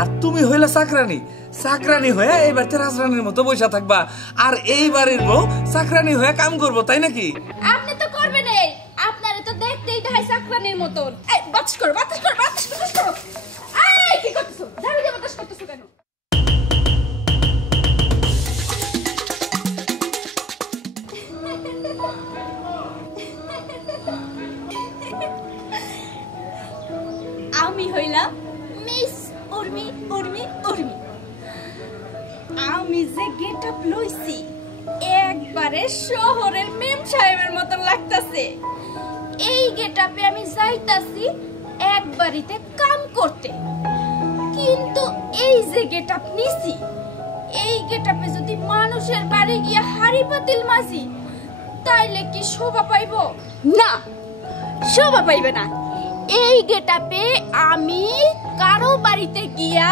আর তুমি হইলে চাকরানি। চাকরানি হয়ে এই বাড়িতে রাজরানীর মতো বসে থাকবা, আর এই বাড়ির বউ চাকরানি হয়ে কাম করবো, তাই নাকি? আপনি তো করবেন, আপনারে তো দেখতেই দেখায় চাকরানির মতন। এই বাতাস করো, বাতাস করো, বাতাস করো। এই কি করতেছো? ঝাড়ু দিয়ে বাতাস করতেছো কেন? আমি হইলাম মিস উর্মি উর্মি উর্মি। আমি যে গেটআপ লইছি একবারে শহরের মেম সাহেবের মতন লাগতাছে। এই গেটআপে আমি যাইতাছি এক বাড়িতে কাম করতে, কিন্তু এই যে গেটআপ নিছি, এই গেটআপে যদি মানুষের বাড়ি গিয়া হাড়ি পাতিল মাজি, তাইলে কি শোভা পাইব? না, শোভা পাইবে না। এই গেটআপে আমি কারো বাড়িতে গিয়া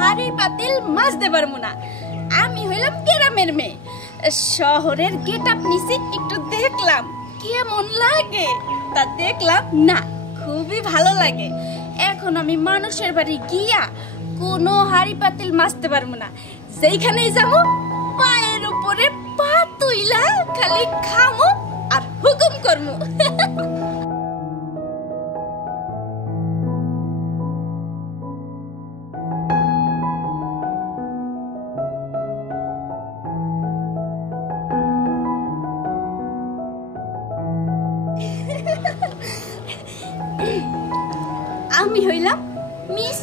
হাড়ি পাতিল মাজতে পারবো না। আমি হইলাম গ্রামের মেয়ে, শহরের গেটআপ নিছি, একটু দেখলাম কেমন লাগে, তা দেখলাম না, খুবই ভালো লাগে। এখন আমি মানুষের বাড়ি গিয়া কোনো হাড়ি পাতিল মাজতে পারবো না। যেইখানেই যাবো পায়ের উপরে পা তুইলা খালি খামো আর হুকুম করমু। আমি হইলাম মিস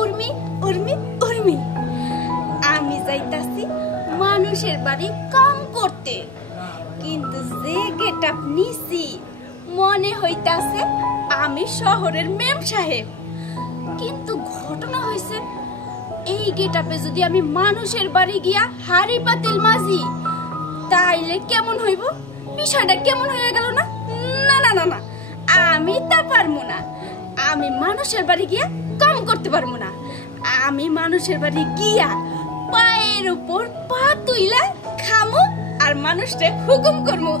উর্মি উর্মি উর্মি। আমি যাইতাছি মানুষের বাড়ি কাম করতে, কিন্তু যে গেটআপ নিছি মনে হইতাছে আমি শহরের মেম সাহেব। কিন্তু ঘটনা হইছে, এই গেটআপে যদি আমি মানুষের বাড়ি গিয়া হাড়ি পাতিল মাজি, তাইলে কেমন হইব? বিষয়টা কেমন হয়ে গেল না? না না না না, আমি তা পারবো না। আমি মানুষের বাড়ি গিয়া কাম করতে পারবো না। আমি মানুষের বাড়ি গিয়া পায়ের উপর পা তুইলা খামু আর মানুষটা হুকুম করমু।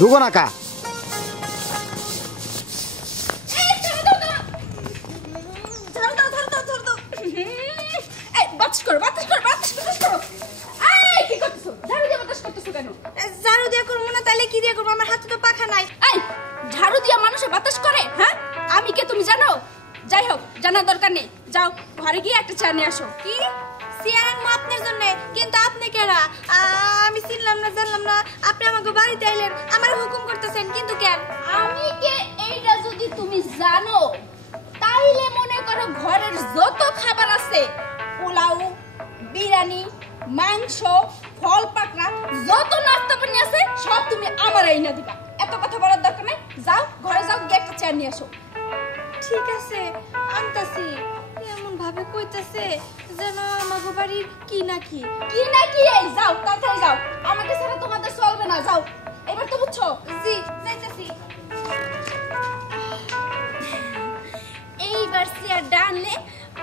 দুগনাকা ঝাড়ু দিয়া মানুষের বাতাস করে? হ্যাঁ, আমি কে তুমি জানো? যাই হোক, জানার দরকার নেই, যাও ঘরে গিয়ে একটা চা নিয়ে আসো। কি চেয়ার আপনার জন্য? কিন্তু আপনি কেরা? আমি চিনলাম না, জানলাম না। আপনি আমাকে বাড়িতে আইলেন, আমার হুকুম করতেছেন, কিন্তু কেন? আমি কে এইটা যদি তুমি জানো, তাইলে মনে করো ঘরের যত খাবার আছে, পোলাও, বিরিয়ানি, মাংস, ফল পাকড়া, যত নাস্তা পানি আছে, সব তুমি আমার আইনা দিবা। এত কথা বলার দরকার নেই, যাও ঘরে যাও, গিয়ে একটা চা নিয়ে আসো। ঠিক আছে, আনতাছি। এমন ভাবে কইতাছে যেন আমাগো বাড়ির কি নাকি কি নাকি। এই যাও, তাড়াতাড়ি যাও, আমাকে ছাড়া তোমাদের চলবে না। যাও, এবার তো বুঝছো? জি, যাইতাছি। এইবার চেয়ার ডানলে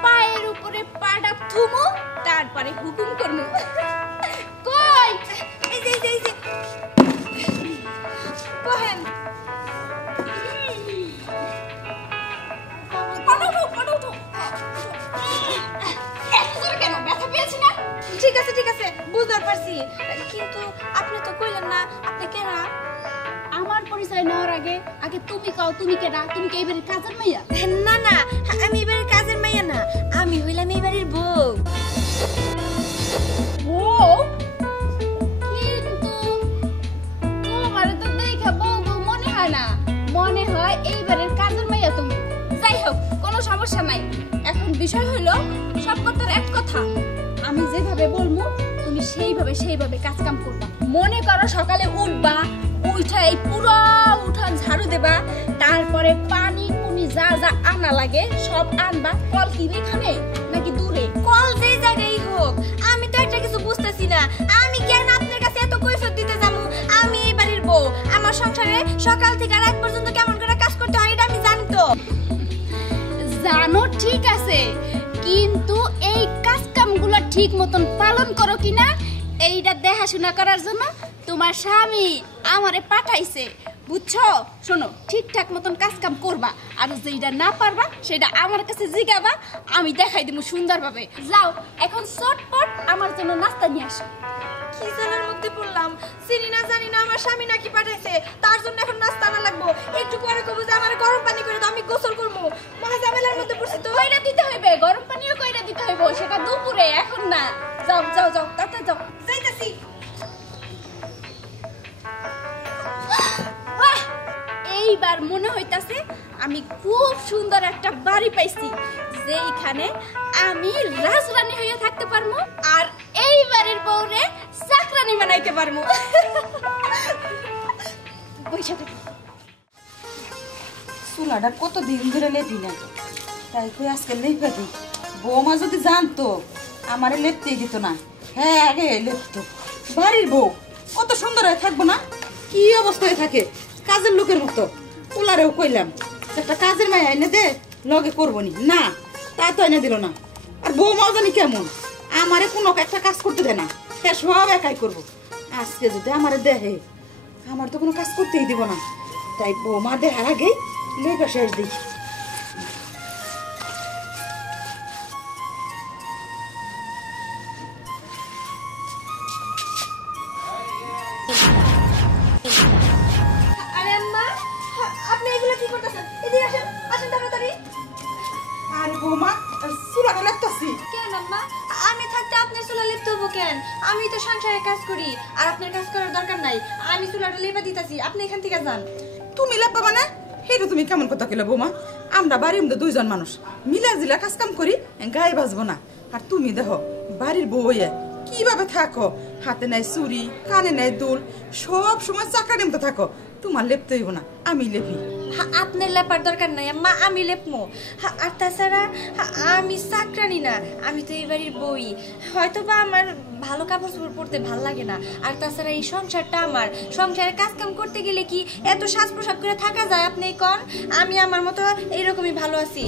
পায়ের উপরে পাটা থুমু, তারপরে হুকুম করমু। কই এই যে এই যে বহেন। ঠিক আছে ঠিক আছে, বুঝতে পারছি, কিন্তু আপনি তো কইলেন না আপনি কেনা। আমার পরিচয় নেওয়ার আগে আগে তুমি কও, তুমি কেনা? তুমি কি এই বাড়ির কাজের মাইয়া? না না, আমি এই বাড়ির কাজের মাইয়া না, আমি হইলাম এই বাড়ির বউ। বউ? কিন্তু তোমার তো দেখা বউ বউ মনে হয় না, মনে হয় এই বাড়ির কাজের মাইয়া তুমি। যাই হোক, কোনো সমস্যা নাই। এখন বিষয় হলো সব কথার এক কথা, আমি যেভাবে বলবো তুমি সেইভাবে কাজ কাম করবা। মনে করো সকালে উঠবা, উঠা এই পুরো উঠান ঝাড়ু দেবা, তারপরে পানি পুনি যা যা আনা লাগে সব আনবা। কল কি এখানে নাকি দূরে? কল যে জায়গায় হোক, আমি তো একটা কিছু বুঝতেছি না। আমি কেন আপনার কাছে এত কৈফিয়ত দিতে যাবো? আমি এই বাড়ির বউ, আমার সংসারে সকাল থেকে রাত পর্যন্ত কেমন করে কাজ করতে হয় এটা আমি জানি তো। ঠিক আছে, কিন্তু এই কাজ কামগুলো ঠিক মতন পালন করো কিনা এইটা দেখাশোনা করার জন্য তোমার স্বামী আমারে পাঠাইছে, বুঝছো? শোনো, ঠিকঠাক মতন কাজ কাম করবা, আর যেটা না পারবা সেটা আমার কাছে জিগাবা, আমি দেখাই দিব সুন্দরভাবে। যাও এখন চটপট আমার জন্য নাস্তা নিয়ে আসো। কি জানার মধ্যে পড়লাম, চিনি না জানি না আমার স্বামী নাকি পাঠাইছে, তার জন্য এখন নাস্তা আনা লাগবো। একটু পরে কবো যে আমার গরম পানি করে দাও, আমি গোসল করবো। মহা ঝামেলার মধ্যে পড়ছি তো। কইরা দিতে হইবে, গরম পানিও কইরা দিতে হইব, সেটা দুপুরে, এখন না। যাও যাও যাও, তাড়াতাড়ি যাও। যাইতাছি। এইবার মনে হইতাছে আমি খুব সুন্দর একটা বাড়ি পাইছি, যেখানে আমি রাজরানী হয়ে থাকতে পারবো, আর এই বাড়ির বউরে চাকরানী বানাইতে পারবো। চুলাটা কত দিন ধরে লেপি না, তাই কই আজকে লেপে দিই। বৌমা যদি জানতো আমারে লেপতেই দিত না। হ্যাঁ, আগে লেপতো। বাড়ির বউ কত সুন্দর হয়ে থাকবো না? কি অবস্থায় থাকে, কাজের লোকের মতো। ওলারেও কইলাম একটা কাজের মায় এনে দে, লগে করবো নি, না তা তো এনে দিল না। আর বৌমাও জানি কেমন, আমারে কোনো একটা কাজ করতে দেয় না, হ্যাঁ সব একাই করবো। আজকে যদি আমারে দেহে, আমার তো কোনো কাজ করতেই দিব না। তাই বৌমা দেখার আগেই লেপা শেষ দিই। আরে আম্মা, আপনি এগুলো কি করতেছেন? এদিকে আসেন, আসেন তাড়াতাড়ি। আরে বৌমা, চুলাটা লেপতাছি। কেন আম্মা, আমি থাকতে আপনার চুলা লিপতে হবো কেন? আমি তো সংসারে কাজ করি, আর আপনার কাজ করার দরকার নাই। আমি চুলাটা লেপা দিতেছি, আপনি এখান থেকে যান। তুমি লেপা মানে? হেটা তুমি কেমন কথা কইলা বৌমা? আমরা বাড়ির মধ্যে দুইজন মানুষ মিলা জিলা কাজ কাম করি, গায়ে বাজবো না। আর তুমি দেখো বাড়ির বউ হইয়া কিভাবে থাকো, হাতে নাই চুরি, কানে নাই দুল, সব সময় চাকরির মতো থাকো। তোমার লেপতে হইব না, আমি লেপি। আপনার লেপার দরকার নাই আম্মা, আমি লেপমো। আর তাছাড়া আমি চাকরানি না, আমি তো এই বাড়ির বই। হয়তো বা আমার ভালো কাপড় চোপড় পরতে ভাল লাগে না, আর তাছাড়া এই সংসারটা আমার। সংসারে কাজ কাম করতে গেলে কি এত সাজ পোশাক করে থাকা যায়? আপনি কন, আমি আমার মতো এইরকমই ভালো আছি।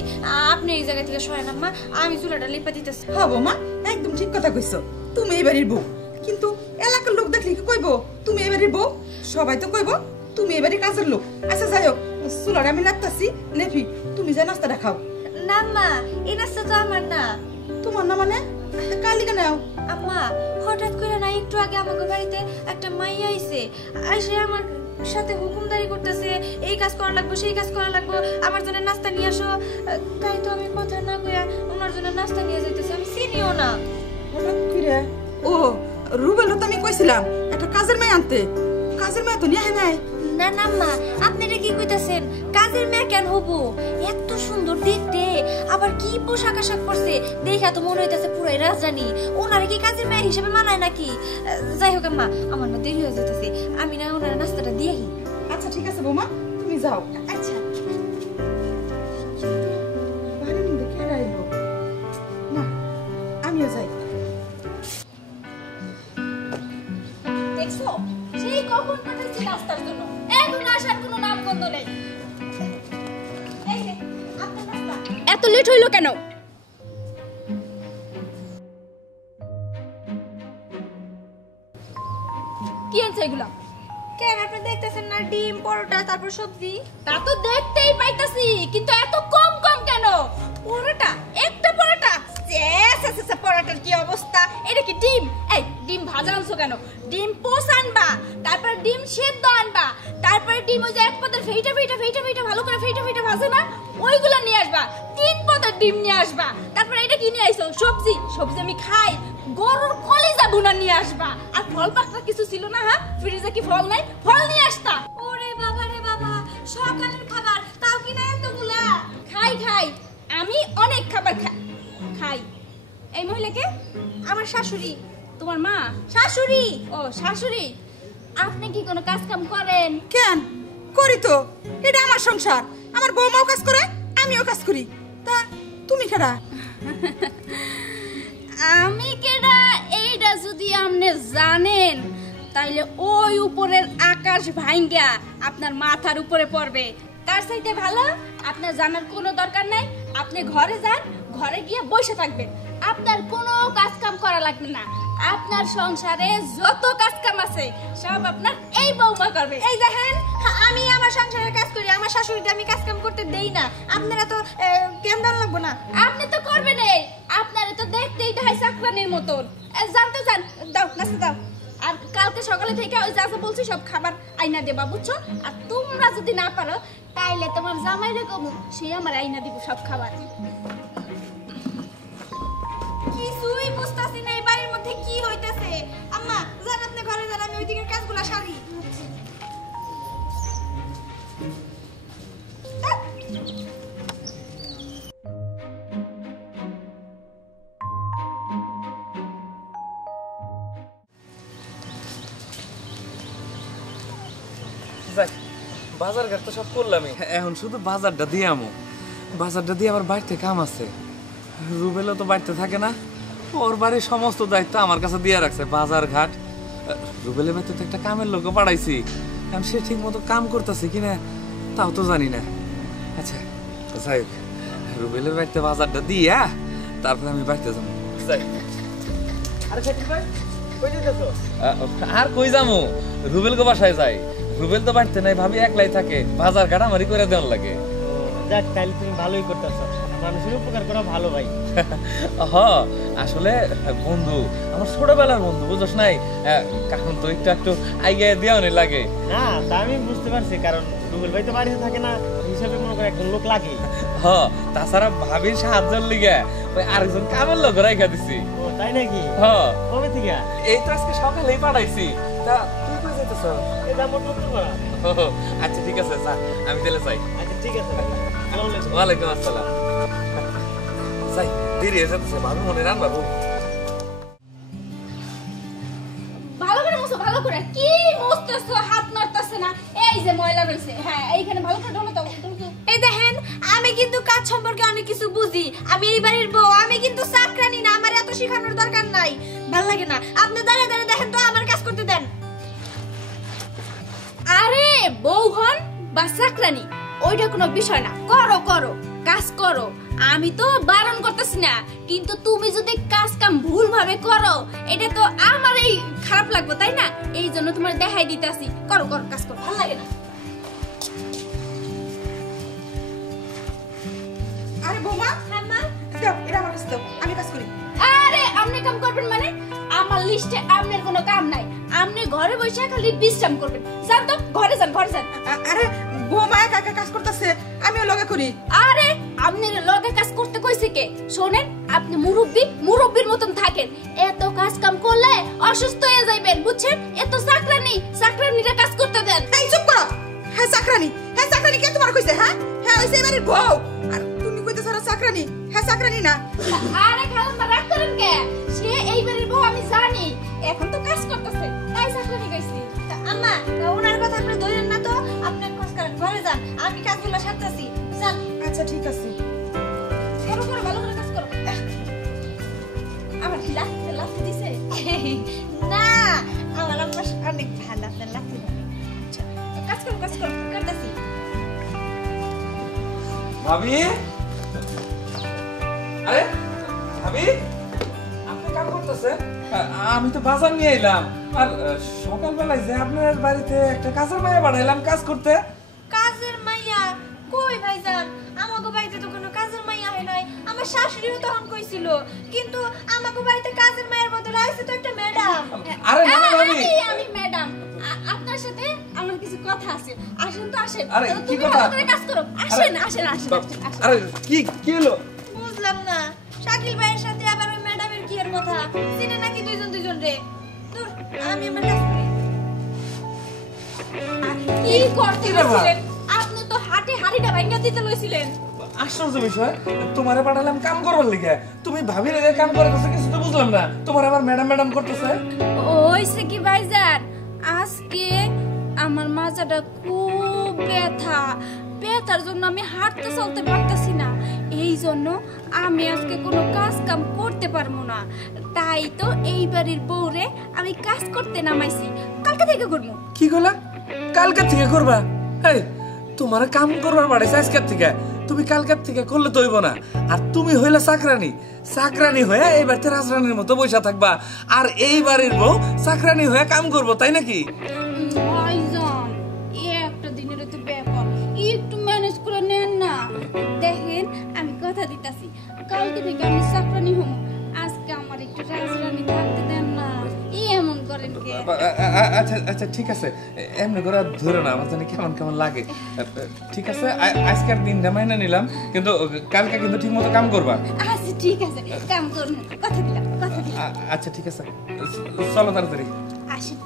আপনি এই জায়গা থেকে সরেন আম্মা, আমি চুলাটা লেপা দিতেছি। হ্যাঁ বৌমা, একদম ঠিক কথা কইছো। তুমি এই বাড়ির বউ, কিন্তু এলাকার লোক দেখলে কি কইবো তুমি এই বাড়ির বউ? সবাই তো কইবো তুমি এই বাড়ির কাজের লোক। আচ্ছা যাই হোক, চুলাটা আমি লেপতাছি, লেপি। তুমি যা নাস্তাটা খাও। না মা, এই নাস্তা তো আমার না। তোমার না মানে? কালি কেন? আম্মা, হঠাৎ করে না একটু আগে আমাকে বাড়িতে একটা মাইয়া আইছে, আইসে আমার সাথে হুকুমদারি করতেছে, এই কাজ করা লাগবে, সেই কাজ করা লাগবে, আমার জন্য নাস্তা নিয়ে আসো। তাই তো আমি কথা না কইয়া ওনার জন্য নাস্তা নিয়ে যাইতেছি। আমি চিনিও না। হঠাৎ করে? ও রুবেল, তো আমি কইছিলাম একটা কাজের মেয়ে আনতে। কাজের মেয়ে তো নিয়ে নাই। না না মা, আপনারা কি কইতাছেন? কাজের মেয়ে কেন হবো? এত সুন্দর দেখতে, আবার কি পোশাক আশাক পরছে, দেখা তো মনে হইতাছে পুরাই রাজরানী। ওনারা কি কাজের মেয়ে হিসেবে মানায় নাকি? যাই হোক আম্মা, আমার না দেরি হয়ে যেতেছে, আমি না ওনারা নাস্তাটা দিয়েই। আচ্ছা ঠিক আছে বৌমা, তুমি যাও। আচ্ছা। বাড়ির মধ্যে কেডা এলো? না, আমিও যাই। দেখছো, সেই কখন পাঠাইছি নাস্তার জন্য, এখন আসার কোনো নাম গন্ধ নেই। এই যে আপনার নাস্তা। এত লেট হইলো কেন? কি আনছে এগুলা? কেন আপনি দেখতেছেন না ডিম, পরোটা, তারপর সবজি? তা তো দেখতেই পাইতাছি, কিন্তু এত কম কম কেন? পরোটা, একটা পরোটা। পরোটার কি অবস্থা? এটা কি ডিম? এই ডিম ভাজা আনছো কেন? ডিম পোস আনবা, তারপর ডিম সেদ্ধ আনবা, তারপরে ডিম ওই যে এক পদের ফেইটা ভালো করে ফেইটা ভাজে না, ওইগুলো নিয়ে আসবা। 3 পদের ডিম নিয়ে আসবা। তারপর এটা কি নিয়ে আইছো? সবজি। সবজি আমি খাই। গরুর কলিজা ভুনা নিয়ে আসবা। আর ফল পাকড়া কিছু ছিল না? হ্যাঁ, ফ্রিজে কি ফল নাই? ফল নিয়ে আসতা। ওরে বাবা রে বাবা, সকালের খাবার তাও কি না এতগুলা? খাই আমি অনেক খাবার খাই। এই মহিলাকে? আমার শাশুড়ি। তোমার মা? শাশুড়ি। ও শাশুড়ি, আপনি কি কোনো কাজ কাম করেন? কেন করি তো, এটা আমার সংসার। আমার বৌমাও কাজ করে, আমিও কাজ করি। তা তুমি কেডা? আমি কেডা এইটা যদি আপনি জানেন, তাইলে ওই উপরের আকাশ ভাঙ্গা আপনার মাথার উপরে পড়বে। তার চাইতে ভালো আপনার জানার কোনো দরকার নাই। আপনি ঘরে যান, ঘরে গিয়ে বসে থাকবেন। আপনার কোনো কাজ কাম করা লাগবে না। আপনার সংসারে যত কাজ কাম আছে সব আপনার এই বৌমা করবে। এই দেখেন, আমি আমার সংসারের কাজ করি, আমার শাশুড়িকে আমি কাজ কাম করতে দেই না। আপনারা তো কেমন লাগবো না? আপনি তো করবেন, আপনারা তো দেখতেই দেখাই চাকরানির মতন। জানতে চান, দাও নাস্তা দাও। আর কালকে সকালে থেকে ওই যা যা বলছি সব খাবার আইনা দেবা, বুঝছো? আর তোমরা যদি না পারো তাইলে তোমার জামাই রে কমু, সে আমার আইনা দিব সব খাবার। কিছুই বুঝতাছি না এই বাড়ির মধ্যে কি হইতেছে। আম্মা যান, আপনি ঘরে যান, আমি ওইদিকের কাজগুলো সারি। যাক, বাজার ঘাট তো সব করলামই, এখন শুধু বাজারটা দিয়ে আমো। বাজারটা দিয়ে আবার বাড়িতে কাম আছে। রুবেলও তো বাড়িতে থাকে না, ওর বাড়ির সমস্ত দায়িত্ব আমার কাছে দিয়ে রাখছে। বাজার ঘাট, রুবেলের বাড়িতে তো একটা কামের লোকও পাঠাইছি, এখন সে ঠিক মতো কাম করতেছে কিনা তাও তো জানি না। আচ্ছা যাই হোক, রুবেলের বাড়িতে বাজারটা দিয়া তারপরে আমি বাড়িতে যাবো। আর কই যাবো, রুবেলকে বাসায় যাই। রুবেল তো বাড়িতে নাই, ভাবি একলাই থাকে, বাজার ঘাট আমারই করে দেওয়ার লাগে। যাক, তাহলে তুমি ভালোই করতেছো, মানুষের উপকার করা ভালো ভাই। হ, আসলে বন্ধু, আমার ছোটবেলার বন্ধু, বুঝছ নাই? কারণ তো একটু একটু আইগে দেওয়া লাগে। না, তা আমি বুঝতে পারছি, কারণ রুবেল ভাই তো বাড়িতে থাকে না, হিসাবে মনে করে একজন লোক লাগে। হ, তাছাড়া ভাবির সাহায্যের লিগে ওই আরেকজন কামের লোক রাইখা দিছি। ও তাই নাকি? হ, কবে থেকে? এই তো আজকে সকালেই পাঠাইছি। তা তুই কই যাইতেছ? এই দাম মতো করা। আচ্ছা ঠিক আছে, যা, আমি তাহলে যাই। আচ্ছা ঠিক আছে, আসসালামু আলাইকুম। ওয়ালাইকুম আসসালাম। যাই, দেরি হয়ে যাচ্ছে, ভাবি মনে রান বাবু। ভালো করে মুছো, ভালো করে। কি মুছতেছো, হাত নড়তেছে না? এই যে ময়লা রয়েছে, হ্যাঁ এইখানে ভালো করে ঢোলো তো। এই দেখেন, আমি কিন্তু কাজ সম্পর্কে অনেক কিছু বুঝি। আমি এই বাড়ির বউ, আমি কিন্তু চাকরানি না। আমার এত শেখানোর দরকার নাই, ভাল লাগে না। আপনি দাঁড়িয়ে দাঁড়িয়ে দেখেন তো, আমার কাজ করতে দেন। আরে বউ হন বা চাকরানি ওইটা কোনো বিষয় না, করো করো, কাজ করো। আমি তো বারণ করতেছি না, কিন্তু তুমি যদি কাজ কাম ভুল ভাবে করো এটা তো আমারই খারাপ লাগবে, তাই না? এই জন্য তোমার দেখাই দিতেছি, করো করো, কাজ করো, ভালো লাগে না? আরে বৌমা, হ্যাঁ মা। দাও, এটা আমার কাছে দাও, আমি কাজ করি। আরে আপনি কাম করবেন মানে? আমার লিস্টে আপনার কোনো কাম নাই, আপনি ঘরে বসে খালি বিশ্রাম করবেন। যান তো, ঘরে যান, ঘরে যান। আরে বৌমা একা একা কাজ করতেছে, আমিও লগে করি। আরে আপনি লগে কাজ করতে কইছে কে? শোনেন, আপনি মুরব্বির মতন থাকেন। এত কাজ কাম করলে অসুস্থ হয়ে যাইবেন, বুঝছেন? এত চাকরানিরা কাজ করতে দেন। এই চুপ করো। হ্যাঁ চাকরানি, হ্যাঁ চাকরানি কে তোমার কইছে? হ্যাঁ হ্যাঁ, ওইসে এবারে বউ। আর তুমি কইতেছ না চাকরানি? হ্যাঁ চাকরানি না। আরে খালাম্মা রাগ করেন কে? সে এই বাড়ির বউ, আমি জানি। এখন তো কাজ করতেছে, তাই চাকরানি কইছি। আম্মা, ওনার কথা আপনি ধরেন না তো। আপনি কাজ করেন, ঘরে যান, আমি কাজগুলো সারতেছি। যান। আচ্ছা ঠিক আছে। করো করো, ভালো করে কাজ করো। আমার কি লাগতে দিছে? না, আমার আম্মা অনেক ভালো, আপনার লাগতে হবে। কাজ করো, কাজ করো, করতেছি। ভাবি, আরে ভাবি, আপনি কাম করতেছেন? আমি তো বাজার নিয়ে এলাম। আর সকালবেলায় যে আপনার বাড়িতে একটা কাজের মাইয়া পাঠাইলাম কাজ করতে। কাজের মাইয়া কই ভাইজান? আমাগো বাড়িতে তো কোনো কাজের মাইয়া হয় নাই। আমার শাশুড়িও তখন কইছিল, কিন্তু আমাগো বাড়িতে কাজের মায়ের বদলে আইছে তো একটা ম্যাডাম। আরে না না ভাবি, আমি ম্যাডাম, আপনার সাথে আমার কিছু কথা আছে। আসেন তো, আসেন। আরে, কি তুমি কথা? ভালো করে কাজ করো। আসেন আসেন আসেন আসেন। আরে কি হলো? বুঝলাম না, শাকিল ভাইয়ের সাথে আবার ওই ম্যাডামের কি এর কথা? চিনে নাকি দুইজন রে? দূর, আমি আমার কাজ করি। কি করতে গেছিলেন? আপনি তো হাটে হাড়িটা ভাঙা দিতে লইছিলেন। আশ্চর্য বিষয়, তোমারে পাঠালাম কাম করবার লিগে, তুমি ভাবির এর কাম করতেছে কিছু তো বুঝলাম না। তোমার আবার ম্যাডাম ম্যাডাম করতেছে। ওইছে কি ভাইজান, আজকে আমার মাজাটা খুব ব্যথার জন্য আমি হাঁটতে চলতে পারতেছি না। এই জন্য আমি আজকে কোনো কাজ কাম করতে পারবো না। তাই তো এই বাড়ির বউরে আমি কাজ করতে নামাইছি। কালকে থেকে করবো। কি কইলা? কালকে থেকে করবা? এই তোমার কাম করবার বাড়াইছে আজকের থেকে, তুমি কালকের থেকে করলে তো হইব না। আর তুমি হইলে চাকরানি, চাকরানি হয়ে এই বাড়িতে রাজরানীর মতো বসে থাকবা, আর এই বাড়ির বউ চাকরানি হয়ে কাম করবো, তাই নাকি? ভাইজান এই একটা দিনের তো ব্যাপার, একটু ম্যানেজ করে নেন না। দেখেন আমি কথা দিতাছি, কালকে থেকে আমি চাকরানি হম, আজকে আমার একটু রাজরানী থাকতে দেন না। এমন করেন কে? আচ্ছা আচ্ছা ঠিক আছে, এমনি করে ধরে না, আমার জানি কেমন কেমন লাগে। ঠিক আছে, আজকের দিনটা মাইনে নিলাম, কিন্তু কালকে কিন্তু ঠিক মতো কাম করবা। আচ্ছা ঠিক আছে, কাম করুন, কথা দিলাম, কথা দিলাম। আচ্ছা ঠিক আছে, চলো তাড়াতাড়ি। আসেন।